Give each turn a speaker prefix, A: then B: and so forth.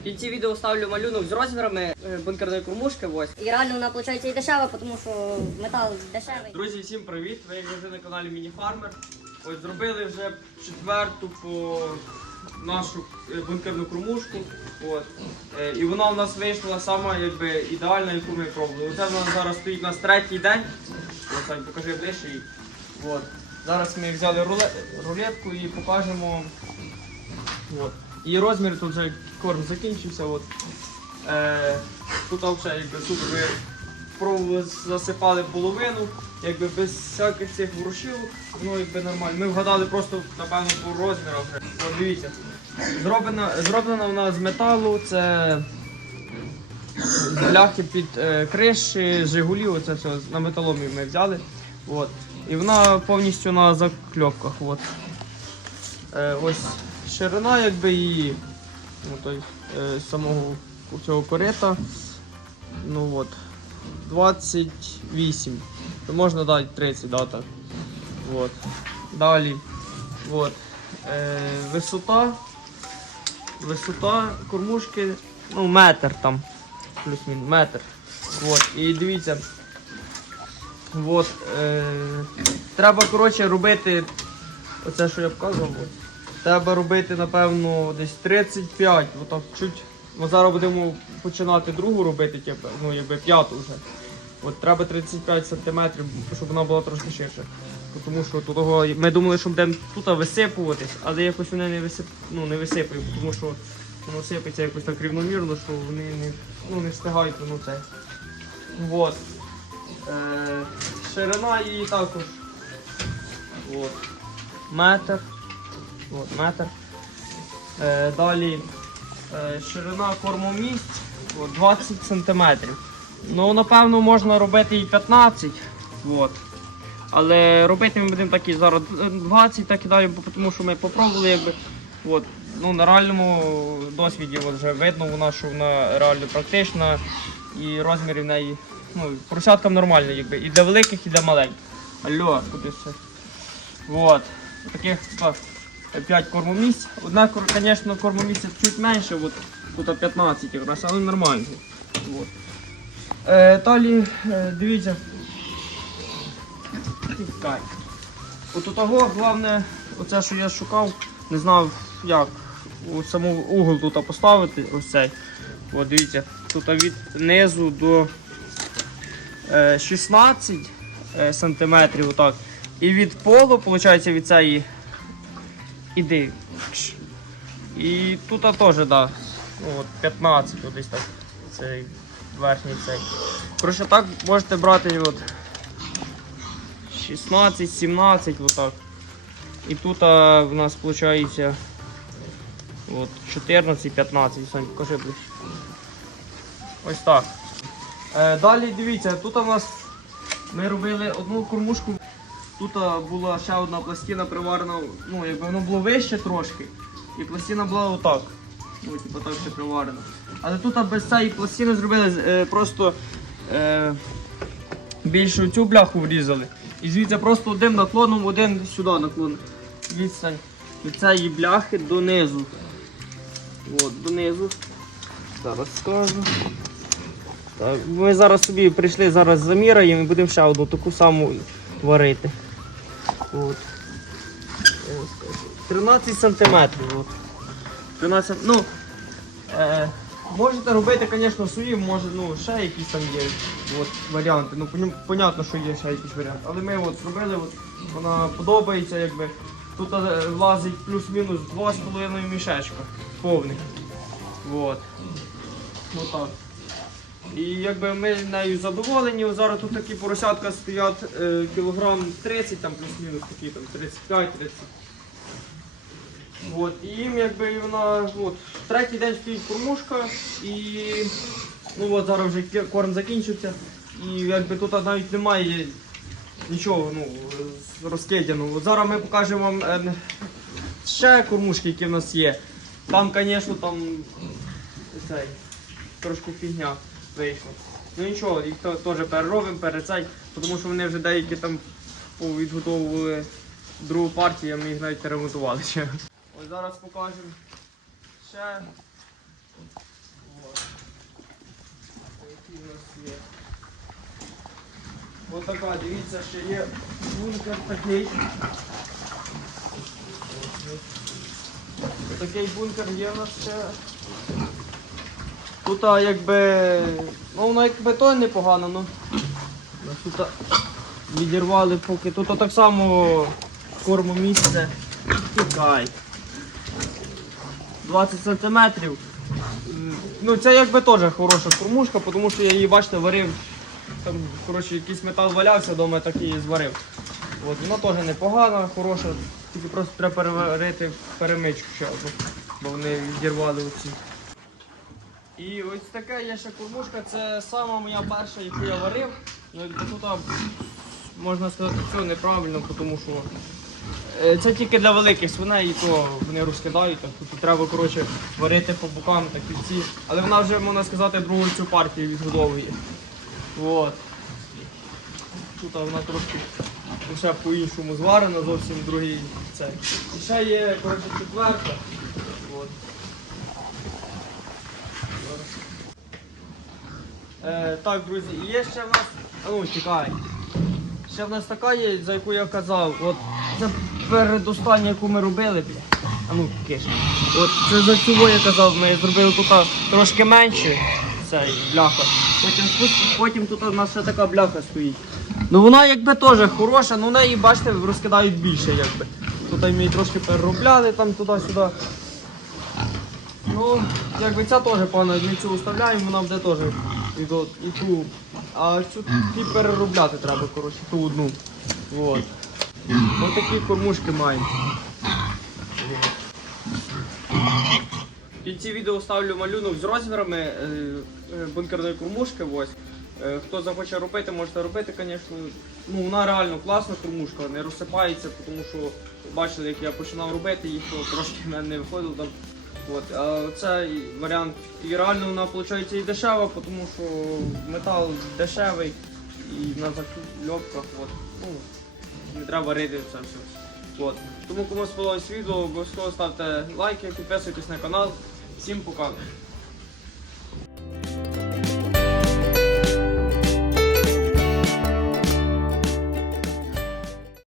A: В кінці відео ставлю малюнок з розмірами е, бункерної кормушки. Ось.
B: І реально вона виходить і дешева, тому що метал дешевий.
A: Друзі, всім привіт! Ви вже на каналі Міні-Фармер. Ось зробили вже четверту по нашу е, бункерну кормушку. От. Е, І вона у нас вийшла сама якби, ідеальна, яку ми пробували. Оце вона зараз стоїть у нас третій день. Ось так, покажи ближче її. От. Зараз ми взяли руле- рулетку і покажемо. От. Її розмір тут вже корм закінчився. От. Е, тут вже якби супер. Ми пробували засипали половину, якби без всяких цих ворушилок, ну якби нормально. Ми вгадали просто напевно по розмірах. дивіться. Зроблена, зроблена вона з металу, це бляхи під е, криші, Жигулі, оце все на металомі ми взяли. От. І вона повністю на закльопках. От. Е, ось ширина якби її ну, той, е, самого цього корита. Ну от. 28. То можна дати 30, да, так. Вот. Далі. Вот. Е, висота. Висота кормушки. Ну, метр там. Плюс-мінус метр. Вот. І дивіться. Вот. Е, треба, коротше, робити. Оце, що я показував. От. Треба робити, напевно, десь 35. Отак чуть. Ми зараз будемо починати другу робити, типу, ну якби п'яту вже. От треба 35 см, щоб вона була трошки ширша. Тому що того, ми думали, що будемо тут висипуватись, але якось вони не висип, ну, не висипають, тому що воно сипеться якось так рівномірно, що вони не, ну, не встигають воно це. Вот. Е, ширина її також. От. Метр. От, метр. Е, далі е, ширина кормомісць от, 20 см. Ну, напевно, можна робити і 15. От. Але робити ми будемо так і зараз 20, так і далі, тому що ми попробували, якби. От. Ну, на реальному досвіді от вже видно вона, що вона реально практична і розміри в неї. Ну, поросяткам нормально, якби. І для великих, і для маленьких. Алло, куди все. Вот. Таких так, 5 кормомісць. Кор- звісно, кормомісця чуть менше, от, тут 15 якраз, але нормально. Вот. Е, далі, е, дивіться. Тікай. От того, головне, оце, що я шукав, не знав, як саму угол тут поставити, ось цей. От дивіться, тут від низу до е, 16 е, сантиметрів, отак. І від полу, виходить, від цієї іди. І тут теж. Да. Ну, от 15, от десь так. Цей верхній цей. Коротше, так можете брати от 16, 17, отак. І тут а, в нас виходить от, 14, 15, Сань, покажи ближче. Ось так. Е, далі дивіться, тут у нас ми робили одну кормушку. Тут була ще одна пластина приварена, ну якби воно було вище трошки. І пластина була отак. Ну, типу так ще приварена. Але тут без цієї пластини зробили е, просто е, більшу цю бляху врізали. І звідси просто одним наклоном, один сюди наклон. Відстань від цієї бляхи донизу. От, донизу. Зараз скажу. Так, ми зараз собі прийшли, зараз заміряємо і будемо ще одну таку саму варити. От. Я вам скажу. 13 сантиметрів. От. 13, ну, е, можете робити, звісно, свої, може, ну, ще якісь там є от, варіанти. Ну, понятно, що є ще якісь варіанти. Але ми от зробили, от, вона подобається, якби. Тут е, влазить плюс-мінус 2,5 мішечка повних. Вот. Отак. І якби ми нею задоволені, зараз тут такі поросятка стоять е, кілограм 30, там плюс-мінус такі там 35-30. От, і їм якби вона от, третій день стоїть кормушка і ну от зараз вже корм закінчився. І якби тут навіть немає нічого ну, розкидяного. Зараз ми покажемо вам е, ще кормушки, які в нас є. Там, звісно, там цей, трошки фігня вийшло. Ну нічого, їх теж переробимо, перецать, тому що вони вже деякі там відготовували другу партію, ми їх навіть ремонтували ще. Ось зараз покажемо ще. Ось така, дивіться, ще є бункер такий. Такий бункер є в нас ще. Тут якби. Ну воно якби то непогано, ну. Ну, Тут відірвали поки. Тут так само корму місце. Тікай. 20 сантиметрів. Ну це якби теж хороша кормушка, тому що я її, бачите, варив. Там, коротше, якийсь метал валявся вдома, так і зварив. От, вона теж непогана, хороша, тільки просто треба переварити перемичку ще одну, бо вони відірвали оці. І ось таке є ще кормушка, це сама моя перша, яку я варив. Ну, тут можна сказати, все неправильно, тому що е, це тільки для великих свиней, і то вони розкидають, так тут треба коротше, варити по бокам так і ці. Але вона вже, можна сказати, другу цю партію відгодовує. Вот. Тут вона трошки ще по-іншому зварена, зовсім другий цей. І ще є коротше, четверта. От. Е, так, друзі, є ще в нас. Ну, чекай. Ще в нас така є, за яку я казав. От це передостання, яку ми робили. бля. А ну, киш. От це за цю я казав, ми зробили тут трошки менше. Цей бляха. Потім, потім тут у нас ще така бляха стоїть. Ну вона якби теж хороша, ну неї, бачите, розкидають більше якби. Тут ми її трошки переробляли там туди-сюди. Ну, якби ця теж пана, ми цю вставляємо, вона буде теж і, ту-. А цю ті переробляти треба, коротше, ту одну. Вот. Ось такі кормушки маємо. В кінці відео ставлю малюнок з розмірами е, е, бункерної кормушки. Ось. Е, Хто захоче робити, можете робити, звісно. Ну, вона реально класна кормушка, не розсипається, тому що бачили, як я починав робити, їх трошки в мене не виходило. От, а цей варіант і реально вона виходить і дешева, тому що метал дешевий і на закльопках. От, ну, не треба варити це все. От. Тому кому сподобалось відео, обов'язково ставте лайки, підписуйтесь на канал. Всім пока.